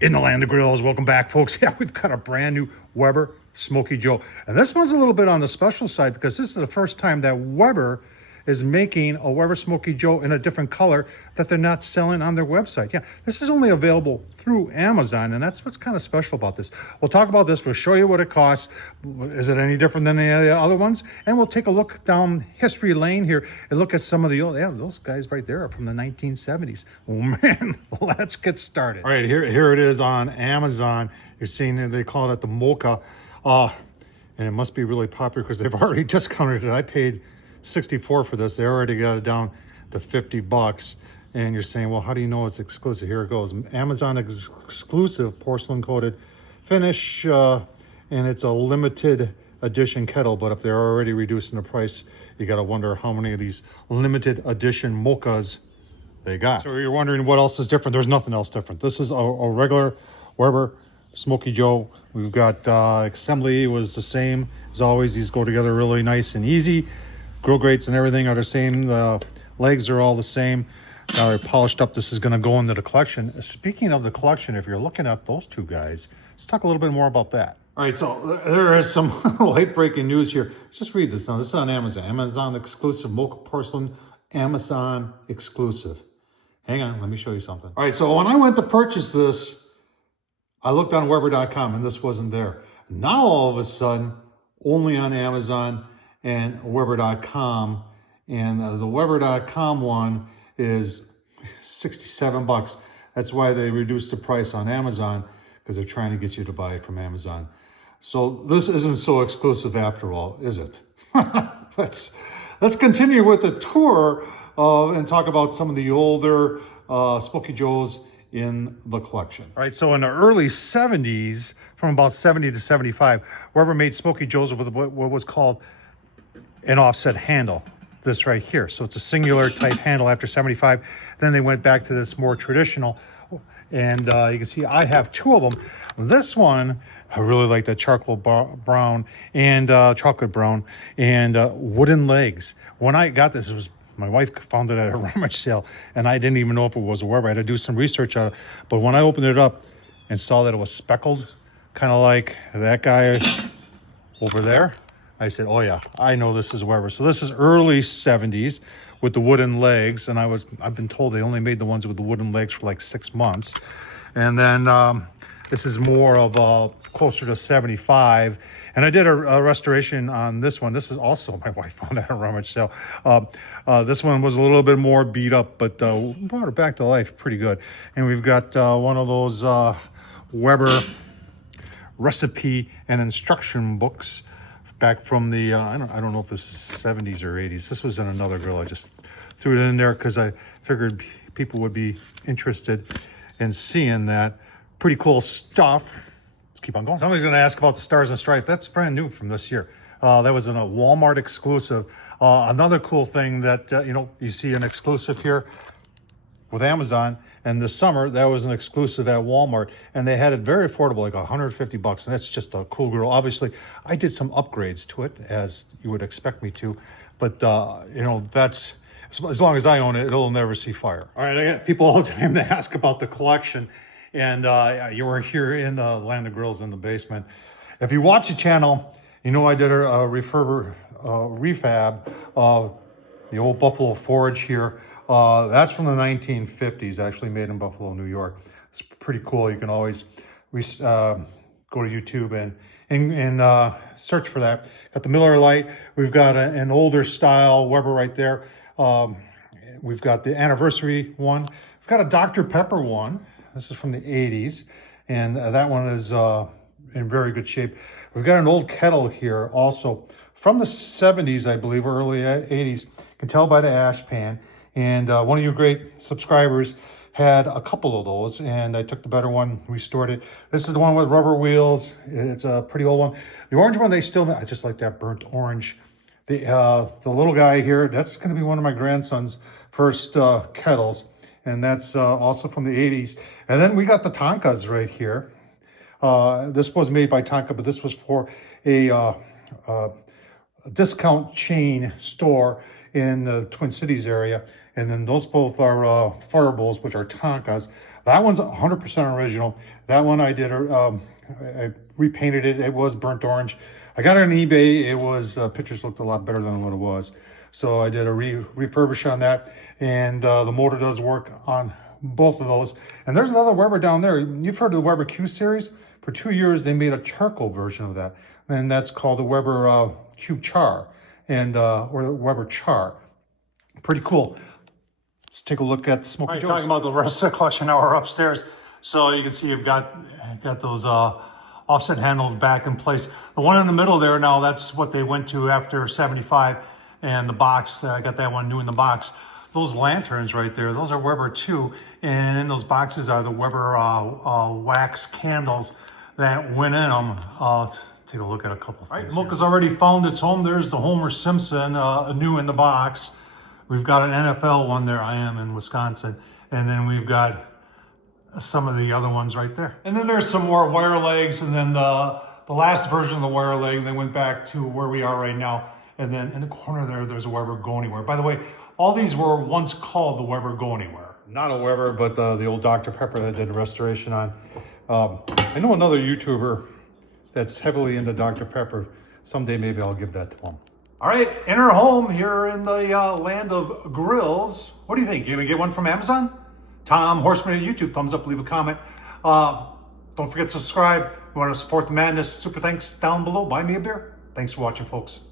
In the land of grills, welcome back, folks. Yeah, we've got a brand new Weber Smokey Joe, and this one's a little bit on the special side because this is the first time that Weber is making a Weber Smokey Joe in a different color that they're not selling on their website. Yeah, this is only available through Amazon, and that's what's kind of special about this. We'll talk about this. We'll show you what it costs. Is it any different than any of the other ones? And we'll take a look down history lane here and look at some of the old, yeah, those guys right there are from the 1970s. Oh man, let's get started. All right, here it is on Amazon. You're seeing it, they call it the Mocha. And it must be really popular because they've already discounted it. I paid $64 for this. They already got it down to $50. And you're saying, well, how do you know it's exclusive? Here it goes. Amazon exclusive porcelain coated finish. And it's a limited edition kettle. But if they're already reducing the price, you got to wonder how many of these limited edition Mochas they got. So you're wondering what else is different. There's nothing else different. This is a regular Weber Smokey Joe. We've got assembly was the same as always. These go together really nice and easy. Grill grates and everything are the same. The legs are all the same. Now they're polished up. This is going to go into the collection. Speaking of the collection, if you're looking at those two guys, let's talk a little bit more about that. All right, so there is some late breaking news here. Let's just read this now. This is on Amazon. Amazon exclusive Mocha porcelain. Amazon exclusive. Hang on, let me show you something. All right, so when I went to purchase this, I looked on Weber.com and this wasn't there. Now all of a sudden, only on Amazon and Weber.com, and the Weber.com one is $67. That's why they reduced the price on Amazon, because they're trying to get you to buy it from Amazon. So this isn't so exclusive after all, is it? Let's continue with the tour and talk about some of the older Smokey Joes in the collection. All right, so in the early 70s, from about 70 to 75, Weber made Smokey Joes with what was called an offset handle, this right here. So it's a singular type handle after 75. Then they went back to this more traditional. And you can see I have two of them. This one, I really like that charcoal brown and chocolate brown and wooden legs. When I got this, it was my wife found it at a rummage sale, and I didn't even know if it was a Weber. I had to do some research on it. But when I opened it up and saw that it was speckled, kind of like that guy over there, I said, oh yeah, I know this is a Weber. So this is early 70s with the wooden legs, and I've been told they only made the ones with the wooden legs for like 6 months. And then this is more of closer to 75. And I did a restoration on this one. This is also my wife found at a rummage sale. This one was a little bit more beat up, but brought it back to life pretty good. And we've got one of those Weber recipe and instruction books back from the, I don't know if this is 70s or 80s. This was in another grill. I just threw it in there because I figured people would be interested in seeing that. Pretty cool stuff. Let's keep on going. Somebody's going to ask about the Stars and Stripes. That's brand new from this year. That was in a Walmart exclusive. Another cool thing that, you see an exclusive here with Amazon. And this summer, that was an exclusive at Walmart. And they had it very affordable, like $150. And that's just a cool grill. Obviously, I did some upgrades to it, as you would expect me to. But, that's, as long as I own it, it'll never see fire. All right, I got people all the time that ask about the collection. And you were here in the Land of Grills in the basement. If you watch the channel, you know I did a refab of the old Buffalo Forge here. That's from the 1950s, actually made in Buffalo, New York. It's pretty cool. You can always go to YouTube and search for that. Got the Miller Lite. We've got an older style Weber right there. We've got the anniversary one. We've got a Dr. Pepper one. This is from the 80s, and that one is in very good shape. We've got an old kettle here also from the 70s, I believe, or early 80s. You can tell by the ash pan. And one of you great subscribers had a couple of those, and I took the better one, restored it. This is the one with rubber wheels. It's a pretty old one. The orange one, they still, I just like that burnt orange. The little guy here, that's going to be one of my grandson's first kettles. And that's also from the 80s. And then we got the Tonkas right here. This was made by Tonka, but this was for a discount chain store in the Twin Cities area. And then those both are fire bowls, which are Tonkas. That one's 100% original. That one I did, I repainted it. It was burnt orange. I got it on eBay. It was, pictures looked a lot better than what it was. So I did a refurbish on that. And the motor does work on both of those. And there's another Weber down there. You've heard of the Weber Q series? For 2 years, they made a charcoal version of that. And that's called the Weber Q Char, and or the Weber Char. Pretty cool. Let's take a look at the Smokey Joe's. Talking about the rest of the collection, now we're upstairs. So you can see you've got those offset handles back in place. The one in the middle there, now that's what they went to after 75. And the box, I got that one new in the box. Those lanterns right there, those are Weber too. And in those boxes are the Weber wax candles that went in them. Take a look at a couple things. All right, Mocha's already found its home. There's the Homer Simpson, new in the box. We've got an NFL one there. I am in Wisconsin. And then we've got some of the other ones right there. And then there's some more wire legs. And then the last version of the wire leg, they went back to where we are right now. And then in the corner there, there's a Weber Go Anywhere. By the way, all these were once called the Weber Go Anywhere. Not a Weber, but the old Dr. Pepper that did a restoration on. I know another YouTuber that's heavily into Dr. Pepper. Someday maybe I'll give that to him. All right, enter home here in the land of grills. What do you think? You gonna get one from Amazon? Tom Horsman at YouTube, thumbs up, leave a comment. Don't forget to subscribe. You want to support the madness, super thanks down below. Buy me a beer. Thanks for watching, folks.